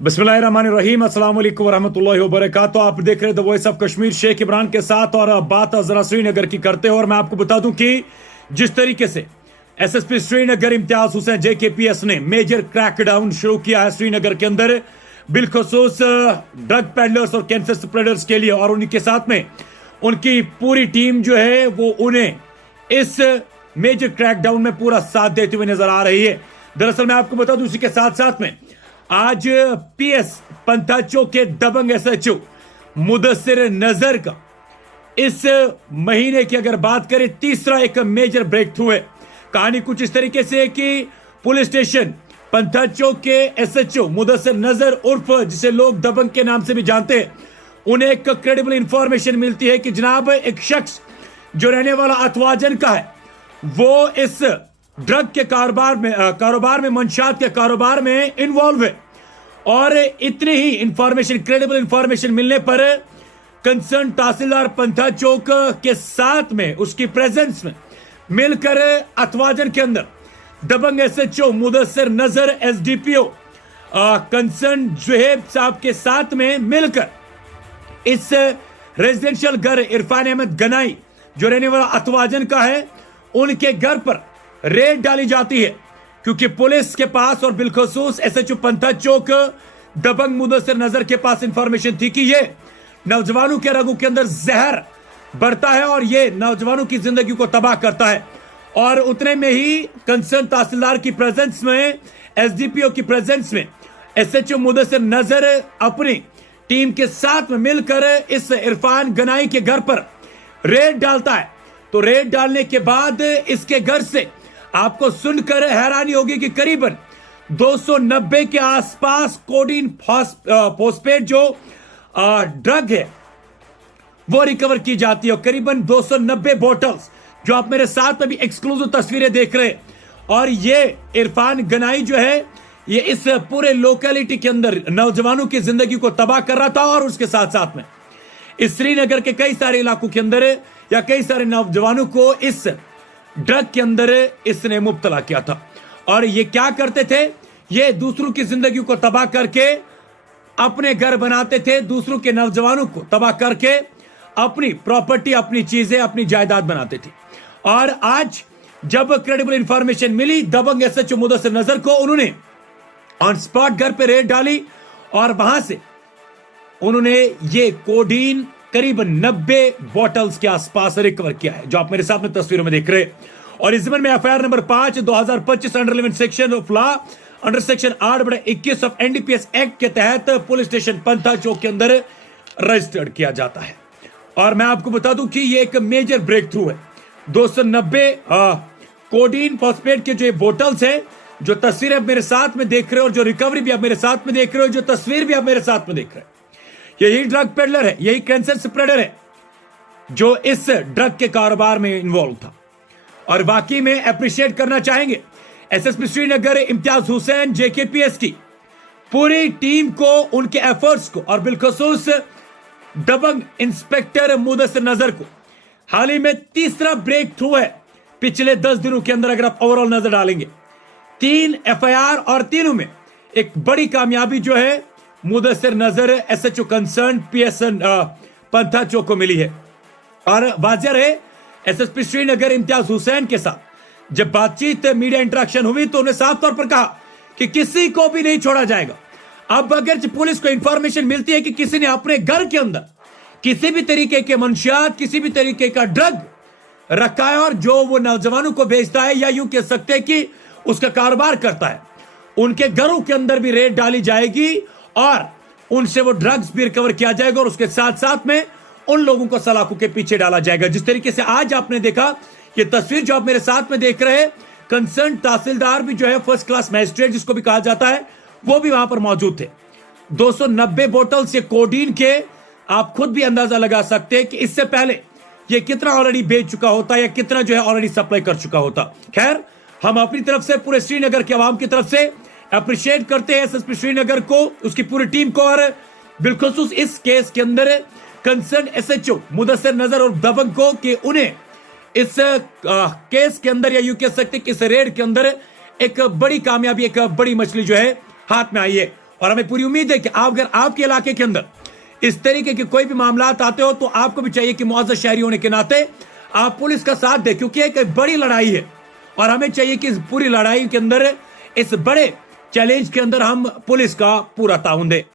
बिस्मिल्लाहिर्रहमानिर्रहीम, अस्सलाम वालेकुम वरहमतुल्लाहि वबरकातुहू। आप देख रहे the voice of Kashmir Sheikh Imran के साथ। और बात जरा श्रीनगर की करते हैं। और मैं आपको बता दूं कि जिस तरीके से एसएसपी श्रीनगर इम्तियाज हुसैन जेकेपीएस ने मेजर क्रैकडाउन शुरू किया है श्रीनगर के अंदर, बिलखसूस ड्रग पैडलर्स और कैंसर स्प्रेडर्स के लिए, और उनके साथ में उनकी पूरी टीम जो है वो उन्हें इस मेजर क्रैकडाउन में पूरा साथ देते हुए नजर आ रही है। दरअसल मैं आपको बता दूं, इसी के साथ साथ में आज पीएस पंथाचो के दबंग एसएचओ मुदस्सिर नजर का इस महीने की अगर बात करें तीसरा एक मेजर ब्रेक थ्रू है। कहानी कुछ इस तरीके से है कि पुलिस स्टेशन पंथाचो के एसएचओ मुदस्सिर नजर उर्फ जिसे लोग दबंग के नाम से भी जानते हैं, उन्हें एक क्रेडिबल इंफॉर्मेशन मिलती है कि जनाब एक शख्स जो रहने वाला अथवाजन का है, वो इस ड्रग के कारोबार में मंशात के कारोबार में इन्वॉल्व है। और इतनी ही इंफॉर्मेशन, क्रेडिबल इंफॉर्मेशन मिलने पर कंसर्न तहसीलदार पंथा चौक के साथ में उसकी प्रेजेंस में मिलकर अथवाजन के अंदर दबंग एसएचओ मुदस्सिर नजर एसडीपीओ कंसर्न जुहेब साहब के साथ में मिलकर इस रेजिडेंशियल घर इरफान अहमद गनाई जो रहने वाला अथवाजन का है, उनके घर पर रेड डाली जाती है। क्योंकि पुलिस के पास और बिलखसूस एसएचओ पंथा चौक दबंग मुदस्सिर नजर के पास इंफॉर्मेशन थी कि ये नौजवानों के रगों के अंदर जहर बढ़ता है और ये नौजवानों की जिंदगी को तबाह करता है। और उतने में ही कंसर्न तहसीलदार की प्रेजेंस में, एसडीपीओ की प्रेजेंस में एसएचओ मुदस्सिर नजर अपनी टीम के साथ में मिलकर इस इरफान गनाई के घर पर रेड डालता है। तो रेड डालने के बाद इसके घर से आपको सुनकर हैरानी होगी कि करीबन 290 के आसपास कोडीन फॉस्फेट जो ड्रग है वो रिकवर की जाती है। और करीबन 290 बोतल्स जो आप मेरे साथ में भी एक्सक्लूसिव तस्वीरें देख रहे हैं। और ये इरफान गनाई जो है ये इस पूरे लोकेलिटी के अंदर नौजवानों की जिंदगी को तबाह कर रहा था। और उसके साथ साथ में इस श्रीनगर के कई सारे इलाकों के अंदर या कई सारे नौजवानों को इस ड्रग के अंदर इसने मुब्तला किया था। और ये क्या करते थे, ये दूसरों की जिंदगी को तबाह करके अपने घर बनाते थे, दूसरों के नौजवानों को तबाह करके अपनी प्रॉपर्टी, अपनी चीजें, अपनी जायदाद बनाते थे। और आज जब क्रेडिबल इंफॉर्मेशन मिली दबंग एसएचओ मुदस्सिर नजर को, उन्होंने ऑन स्पॉट घर पे रेड डाली और वहां से उन्होंने ये कोडीन करीबन 90 बॉटल्स के आसपास रिकवर किया है, जो आप मेरे साथ में तस्वीरों में देख रहे हैं। और इस जमन में FIR number 5 2025 under 11 section of law under section 8/21 of NDPS act के तहत पुलिस स्टेशन पंथा चौक के अंदर रजिस्टर्ड किया जाता है। और मैं आपको बता दूं कि ये एक मेजर ब्रेक थ्रू है। 290 कोडीन फॉस्फेट के जो ये बोटल्स है, जो तस्वीरें आप मेरे साथ में देख रहे हो और जो रिकवरी भी आप मेरे साथ में देख रहे हो, जो तस्वीर भी आप मेरे साथ में देख रहे हो, यही ड्रग पेडलर है, यही कैंसर स्प्रेडर है जो इस ड्रग के कारोबार में इन्वॉल्व था। और वाकई में अप्रिशिएट करना चाहेंगे एसएसपी श्रीनगर इम्तियाज हुसैन जेकेपीएस की पूरी टीम को, उनके एफर्ट्स को, और बिलखसूस दबंग इंस्पेक्टर मुदस्सिर नजर को। हाल ही में तीसरा ब्रेक थ्रू है पिछले 10 दिनों के अंदर। अगर आप ओवरऑल नजर डालेंगे 3 एफआईआर और तीनों में एक बड़ी कामयाबी जो है मुदस्सिर नजर एसएचओ कंसर्न पीएसएन पंथा चौक को मिली है। और वाज़ेह है एसएसपी श्रीनगर इम्तियाज हुसैन के साथ जब बातचीत, मीडिया इंटरेक्शन हुई, तो उन्हें साफ तौर पर कहा कि किसी को भी नहीं छोड़ा जाएगा। अब अगर पुलिस को इंफॉर्मेशन मिलती है कि किसी ने अपने घर के अंदर किसी भी तरीके के मंशियात, किसी भी तरीके का ड्रग रखा है और जो वो नौजवानों को बेचता है, या यूं कह सकते हैं कि उसका कारोबार करता है, उनके घरों के अंदर भी रेड डाली जाएगी और उनसे वो ड्रग्स भी रिकवर किया जाएगा। और उसके साथ साथ में उन लोगों को सलाखों के पीछे डाला जाएगा। जिस तरीके से आज आपने देखा, ये तस्वीर जो आप मेरे साथ में देख रहे हैं, कंसर्न तहसीलदार भी जो है फर्स्ट क्लास मैजिस्ट्रेट जिसको भी कहा जाता है, वो भी वहां पर मौजूद थे। 290 बोतल से कोडीन के आप खुद भी अंदाजा लगा सकते हैं कि इससे पहले ये कितना ऑलरेडी बेच चुका होता या कितना जो है ऑलरेडी सप्लाई कर चुका होता। खैर, हम अपनी तरफ से पूरे श्रीनगर के आवाम की तरफ से अप्रिशिएट करते हैं एसएसपी श्रीनगर को, उसकी पूरी टीम को, और बिलखसूस इस केस के अंदर कंसर्न एसएचओ मुदस्सिर नजर और दबंग को कि उन्हें इस केस के अंदर, या यूं कह सकते कि इस रेड के अंदर एक बड़ी कामयाबी, एक बड़ी मछली जो है हाथ में आई है। और हमें पूरी उम्मीद है कि अगर आपके इलाके के अंदर इस तरीके के कोई भी मामला आते हो तो आपको भी चाहिए कि मुअज़्ज़ज़ शहरी होने के नाते आप पुलिस का साथ दें, क्योंकि एक बड़ी लड़ाई है और हमें चाहिए कि इस पूरी लड़ाई के अंदर, इस बड़े चैलेंज के अंदर हम पुलिस का पूरा ताउन दें।